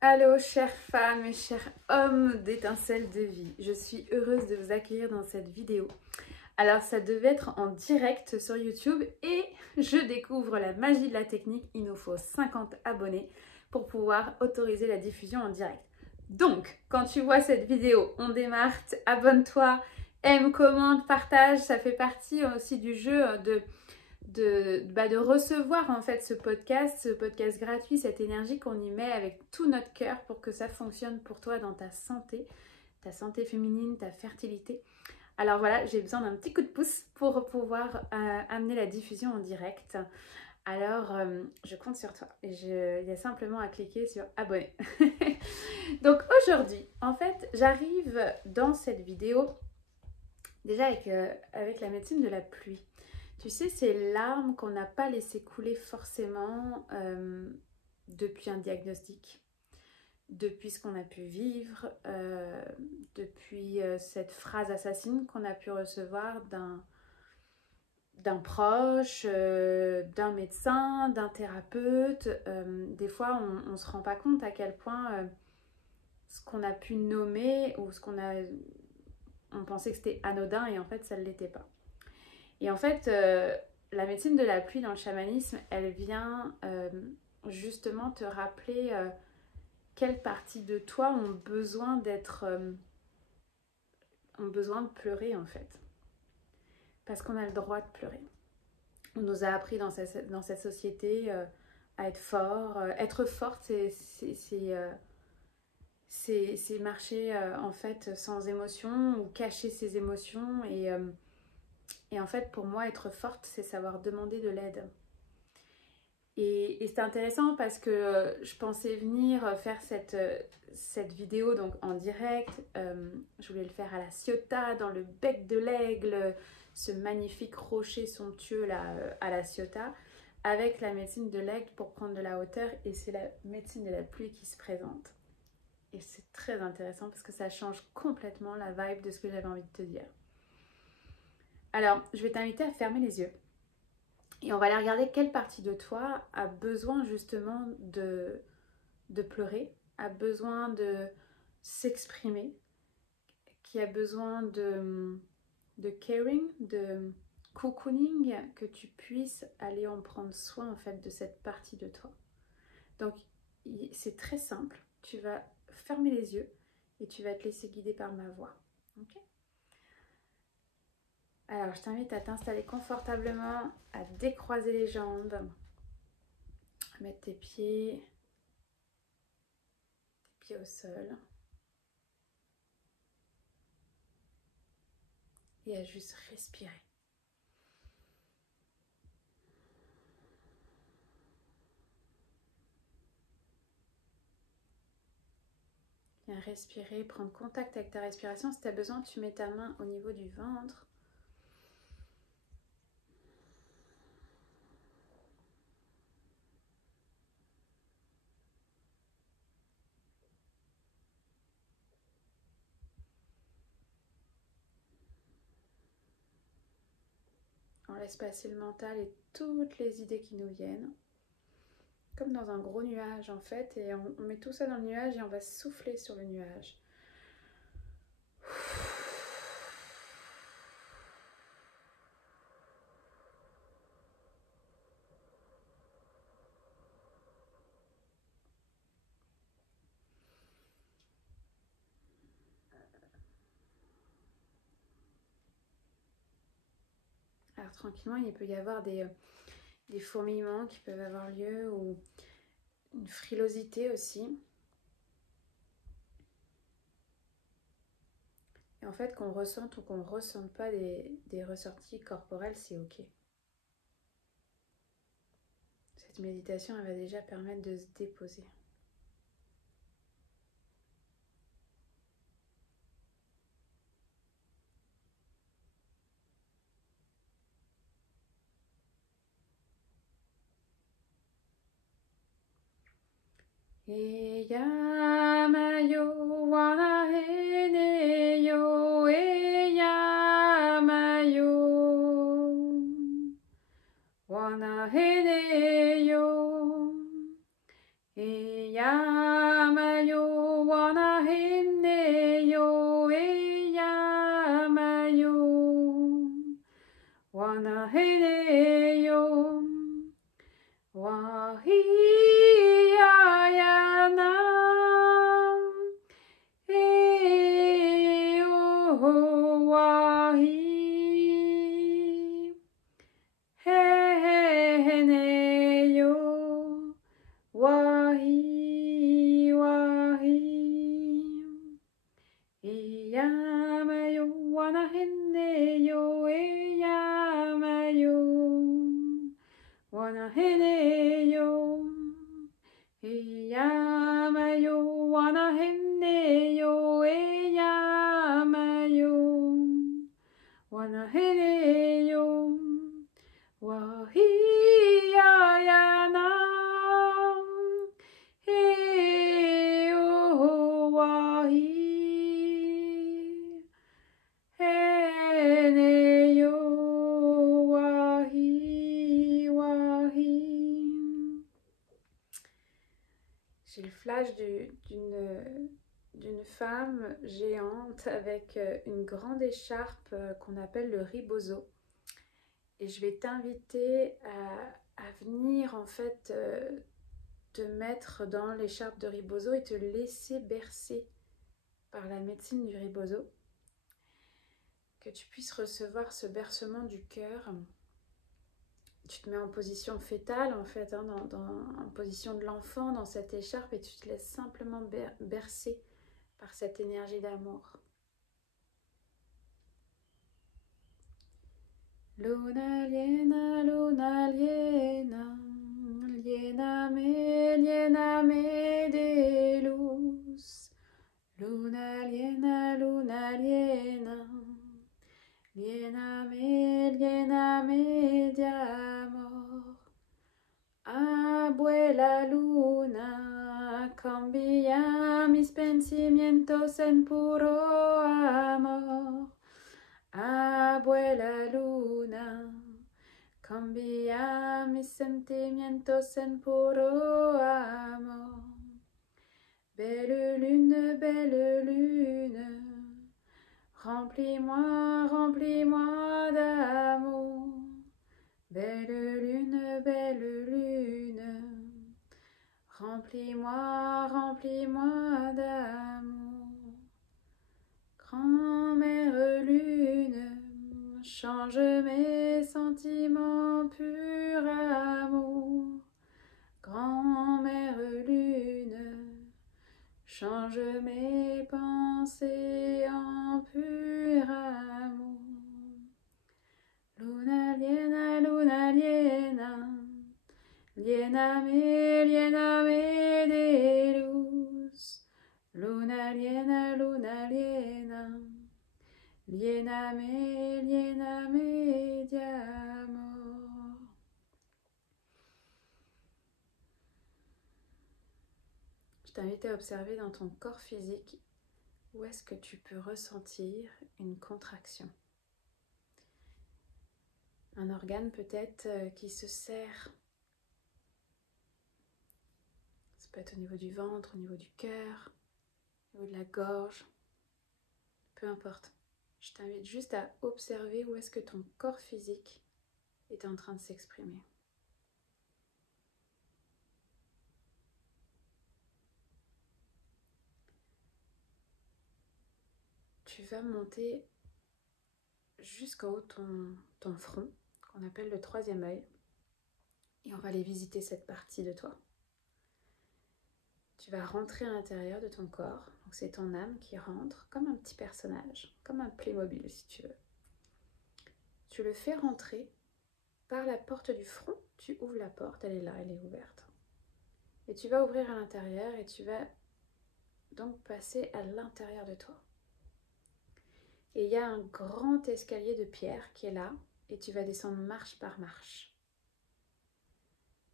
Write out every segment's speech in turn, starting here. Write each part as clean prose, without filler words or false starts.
Allô, chères femmes et chers hommes d'étincelles de vie. Je suis heureuse de vous accueillir dans cette vidéo. Alors, ça devait être en direct sur YouTube et je découvre la magie de la technique. Il nous faut 50 abonnés pour pouvoir autoriser la diffusion en direct. Donc, quand tu vois cette vidéo, on démarre, abonne-toi, aime, commente, partage. Ça fait partie aussi du jeu de recevoir en fait ce podcast gratuit, cette énergie qu'on y met avec tout notre cœur pour que ça fonctionne pour toi dans ta santé féminine, ta fertilité. Alors voilà, j'ai besoin d'un petit coup de pouce pour pouvoir amener la diffusion en direct. Alors, je compte sur toi. Il y a simplement à cliquer sur abonner. Donc aujourd'hui, en fait, j'arrive dans cette vidéo déjà avec la médecine de la pluie. Tu sais, ces larmes qu'on n'a pas laissé couler forcément depuis un diagnostic, depuis ce qu'on a pu vivre, depuis cette phrase assassine qu'on a pu recevoir d'un proche, d'un médecin, d'un thérapeute. Des fois, on ne se rend pas compte à quel point ce qu'on a pu nommer ou on pensait que c'était anodin et en fait, ça ne l'était pas. Et en fait, la médecine de la pluie dans le chamanisme, elle vient justement te rappeler quelles parties de toi ont besoin de pleurer en fait. Parce qu'on a le droit de pleurer. On nous a appris dans cette société à être fort. Être forte, c'est marcher en fait sans émotion ou cacher ses émotions. Et en fait, pour moi, être forte, c'est savoir demander de l'aide. Et c'est intéressant parce que je pensais venir faire cette vidéo donc en direct. Je voulais le faire à la Ciotat, dans le bec de l'Aigle, ce magnifique rocher somptueux là, à la Ciotat, avec la médecine de l'Aigle pour prendre de la hauteur. Et c'est la médecine de la pluie qui se présente. Et c'est très intéressant parce que ça change complètement la vibe de ce que j'avais envie de te dire. Alors, je vais t'inviter à fermer les yeux. Et on va aller regarder quelle partie de toi a besoin justement de pleurer, a besoin de s'exprimer, qui a besoin de caring, de cocooning, que tu puisses aller en prendre soin en fait de cette partie de toi. Donc c'est très simple, tu vas fermer les yeux et tu vas te laisser guider par ma voix. Okay ? Alors je t'invite à t'installer confortablement, à décroiser les jambes, à mettre tes pieds au sol et à juste respirer. Viens respirer, prendre contact avec ta respiration. Si tu as besoin, tu mets ta main au niveau du ventre. On laisse passer le mental et toutes les idées qui nous viennent. Comme dans un gros nuage en fait. Et on met tout ça dans le nuage et on va souffler sur le nuage. Alors tranquillement, il peut y avoir des fourmillements qui peuvent avoir lieu ou une frilosité aussi. Et en fait, qu'on ressente ou qu'on ne ressente pas des ressorties corporelles, c'est ok. Cette méditation, elle va déjà permettre de se déposer. Eyamayo wana hene yo, eyamayo wana hene yo, eyamayo wahi wahi Iyamayo wanahene yo Iyamayo wanahene yo Iyamayo wanahene yo Iyamayo wanahene yo Wahiyayana He o wahi Hene yo wahi wahi. J'ai le flash d'une femme géante avec une grande écharpe qu'on appelle le ribozo. Et je vais t'inviter à venir en fait te mettre dans l'écharpe de ribozo et te laisser bercer par la médecine du ribozo. Que tu puisses recevoir ce bercement du cœur. Tu te mets en position fétale en fait, hein, en position de l'enfant dans cette écharpe et tu te laisses simplement bercer par cette énergie d'amour. Luna liena, liena me de luz. Luna liena, liena me de amor. Abuela luna, cambia mis pensamientos en puro amor. Abuela luna, cambia mis sentimientos en puro amor. Belle lune, remplis-moi, remplis-moi d'amour. Belle lune, remplis-moi, remplis-moi d'amour. Grand-mère lune, change mes sentiments, pur amour. Grand-mère lune, change mes pensées en pur amour. Luna liena, liena me de luz. Luna liena, liena me de amor. Je t'invite à observer dans ton corps physique où est-ce que tu peux ressentir une contraction. Un organe peut-être qui se serre. Ça peut être au niveau du ventre, au niveau du cœur, au niveau de la gorge. Peu importe. Je t'invite juste à observer où est-ce que ton corps physique est en train de s'exprimer. Tu vas monter jusqu'en haut de ton front, qu'on appelle le troisième œil, et on va aller visiter cette partie de toi. Tu vas rentrer à l'intérieur de ton corps, donc c'est ton âme qui rentre comme un petit personnage, comme un Playmobil si tu veux. Tu le fais rentrer par la porte du front, tu ouvres la porte, elle est là, elle est ouverte. Et tu vas ouvrir à l'intérieur et tu vas donc passer à l'intérieur de toi. Et il y a un grand escalier de pierre qui est là et tu vas descendre marche par marche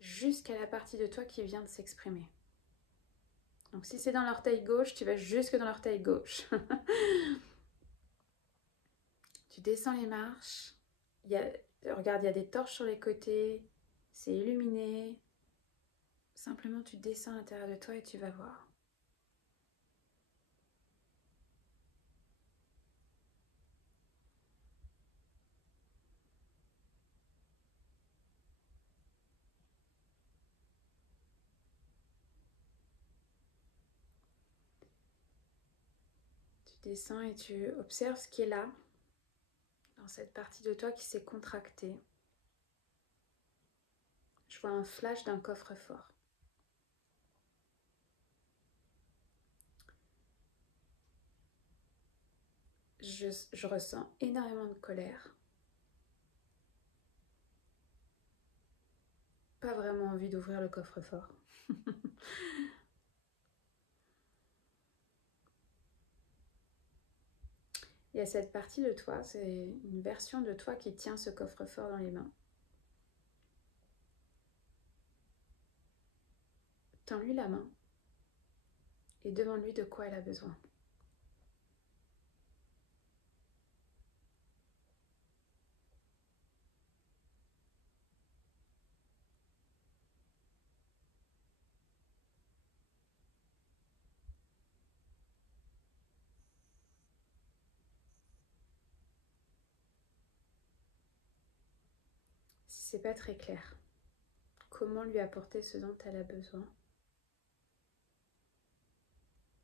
jusqu'à la partie de toi qui vient de s'exprimer. Donc si c'est dans l'orteil gauche, tu vas jusque dans l'orteil gauche. Tu descends les marches. Regarde, il y a des torches sur les côtés. C'est illuminé. Simplement, tu descends à l'intérieur de toi et tu vas voir. Tu descends et tu observes ce qui est là, dans cette partie de toi qui s'est contractée. Je vois un flash d'un coffre-fort. je ressens énormément de colère. Pas vraiment envie d'ouvrir le coffre-fort. Il y a cette partie de toi, c'est une version de toi qui tient ce coffre-fort dans les mains. Tends-lui la main et demande-lui de quoi elle a besoin. Si c'est pas très clair, comment lui apporter ce dont elle a besoin?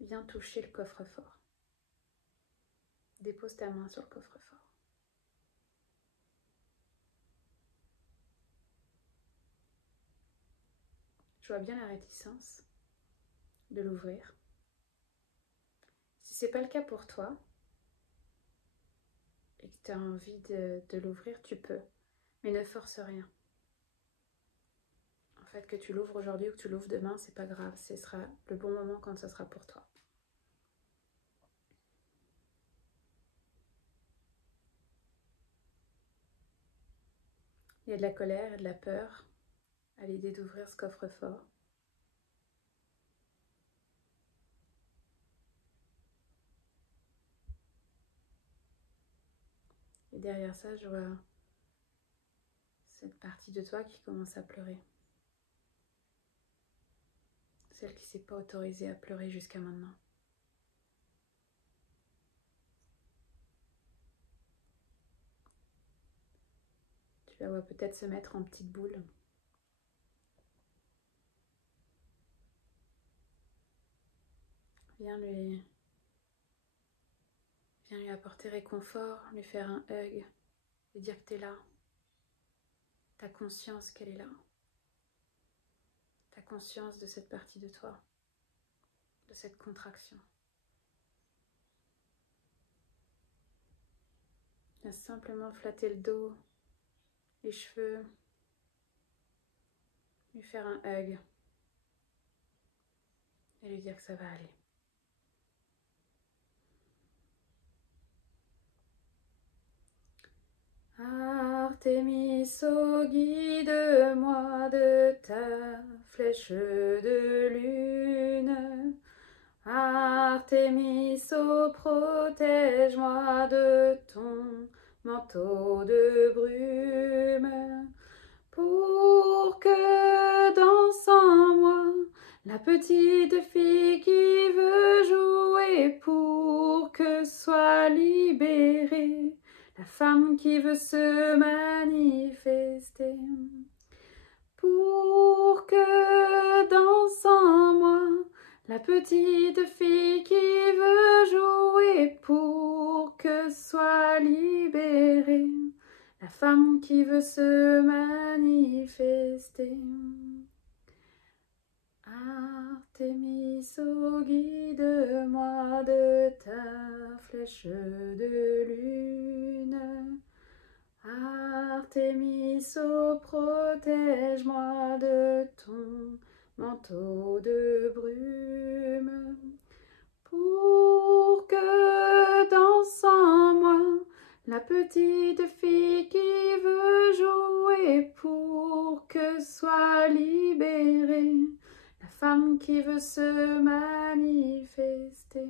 Viens toucher le coffre-fort. Dépose ta main sur le coffre-fort. Je vois bien la réticence de l'ouvrir. Si c'est pas le cas pour toi et que tu as envie de l'ouvrir, tu peux, mais ne force rien. En fait, que tu l'ouvres aujourd'hui ou que tu l'ouvres demain, c'est pas grave, ce sera le bon moment quand ce sera pour toi. Il y a de la colère et de la peur à l'idée d'ouvrir ce coffre-fort. Et derrière ça, je vois cette partie de toi qui commence à pleurer. Celle qui ne s'est pas autorisée à pleurer jusqu'à maintenant. Tu la vois peut-être se mettre en petite boule. Viens lui apporter réconfort, lui faire un hug, lui dire que tu es là. Tu as conscience qu'elle est là. Tu as conscience de cette partie de toi, de cette contraction. Viens simplement flatter le dos, les cheveux, lui faire un hug et lui dire que ça va aller. Artémis, oh, guide-moi de ta flèche de lune. Artémis, oh, protège-moi de ton manteau de brume, pour que danse en moi la petite fille qui veut jouer, pour que soit libérée la femme qui veut se manifester, pour que danse en moi la petite fille qui veut jouer, pour que soit libérée la femme qui veut se manifester. Artémis, oh, guide-moi de ta flèche de lune. Artémis, oh, protège-moi de ton manteau de brume, pour que danse en moi la petite fille qui veut jouer, pour que soit libérée la femme qui veut se manifester,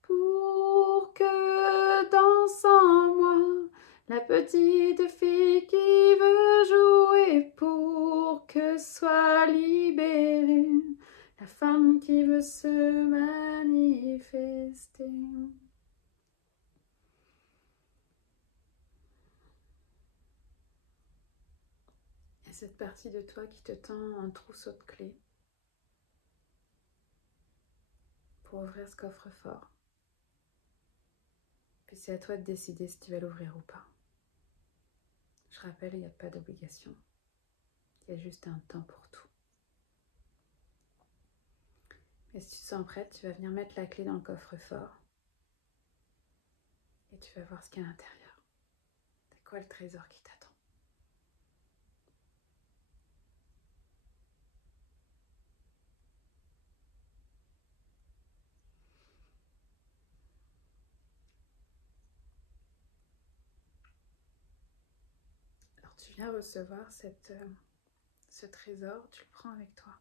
pour que danse en moi la petite fille qui veut jouer, pour que soit libérée la femme qui veut se manifester. Il y a cette partie de toi qui te tend un trousseau de clés pour ouvrir ce coffre-fort. Puis c'est à toi de décider si tu vas l'ouvrir ou pas. Je rappelle, il n'y a pas d'obligation. Il y a juste un temps pour tout. Et si tu te sens prête, tu vas venir mettre la clé dans le coffre-fort. Et tu vas voir ce qu'il y a à l'intérieur. C'est quoi le trésor qui t'attend? Alors tu viens recevoir ce trésor, tu le prends avec toi.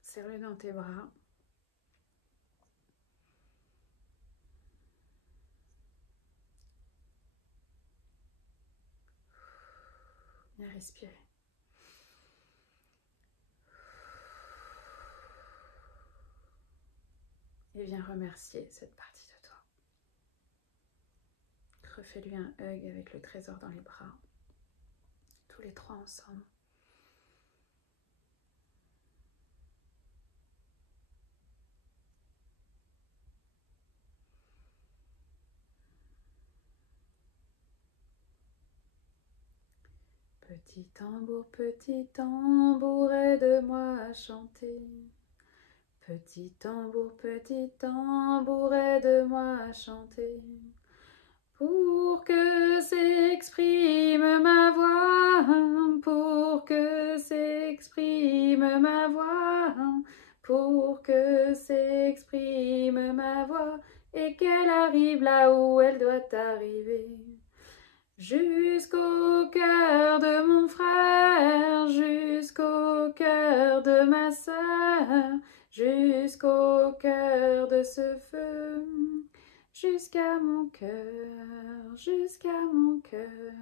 Serre-le dans tes bras. Viens respirer. Et viens remercier cette partie de toi. Refais-lui un hug avec le trésor dans les bras. Tous les trois ensemble. Petit tambour, aide-moi à chanter. Petit tambour, aide-moi à chanter. Pour que s'exprime ma voix, pour que s'exprime ma voix, pour que s'exprime ma voix, et qu'elle arrive là où elle doit arriver. Jusqu'au cœur de mon frère, jusqu'au cœur de ma sœur, jusqu'au cœur de ce feu, jusqu'à mon cœur, jusqu'à mon cœur.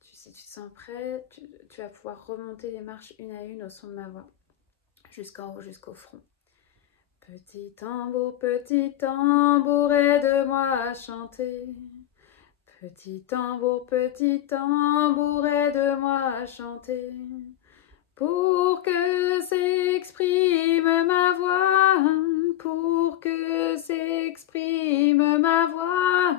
Si tu te sens prêt, tu vas pouvoir remonter les marches une à une au son de ma voix, jusqu'en haut, jusqu'au front. Petit tambour, aide-moi à chanter. Petit tambour, aide-moi à chanter. Pour que s'exprime ma voix, pour que s'exprime ma voix,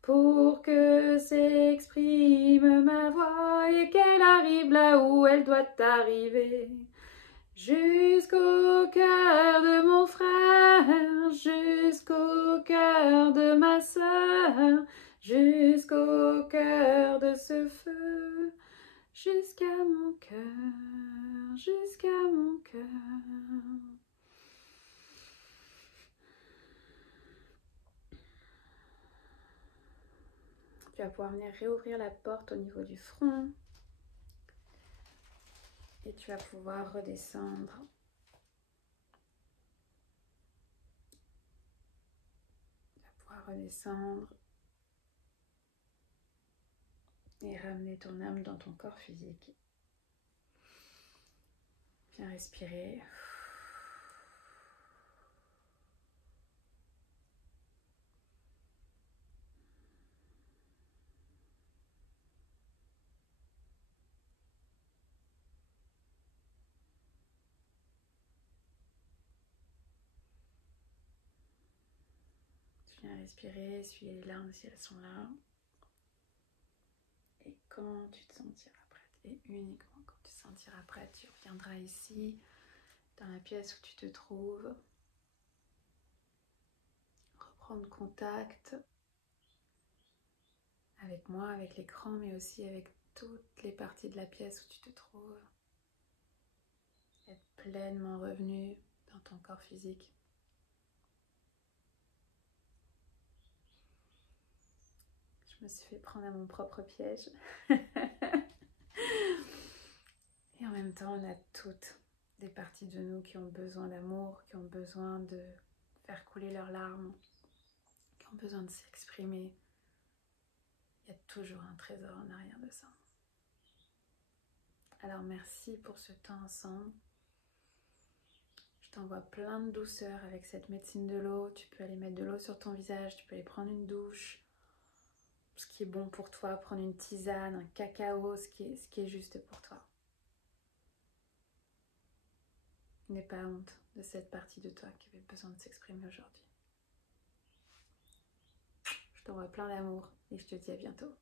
pour que s'exprime ma voix, et qu'elle arrive là où elle doit arriver. Jusqu'au cœur de mon frère, jusqu'au cœur de ma sœur, jusqu'au cœur de ce feu, jusqu'à mon cœur, jusqu'à mon cœur. Tu vas pouvoir venir réouvrir la porte au niveau du front. Et tu vas pouvoir redescendre. Tu vas pouvoir redescendre et ramener ton âme dans ton corps physique. Viens respirer. Tu viens respirer, essuyer les larmes si elles sont là. Et quand tu te sentiras prête, et uniquement quand tu te sentiras prête, tu reviendras ici, dans la pièce où tu te trouves. Reprendre contact avec moi, avec l'écran, mais aussi avec toutes les parties de la pièce où tu te trouves. Être pleinement revenu dans ton corps physique. Je me suis fait prendre à mon propre piège. Et en même temps, on a toutes des parties de nous qui ont besoin d'amour, qui ont besoin de faire couler leurs larmes, qui ont besoin de s'exprimer. Il y a toujours un trésor en arrière de ça. Alors merci pour ce temps ensemble. Je t'envoie plein de douceur avec cette médecine de l'eau. Tu peux aller mettre de l'eau sur ton visage, tu peux aller prendre une douche. Ce qui est bon pour toi, prendre une tisane, un cacao, ce qui est juste pour toi. N'aie pas honte de cette partie de toi qui avait besoin de s'exprimer aujourd'hui. Je t'envoie plein d'amour et je te dis à bientôt.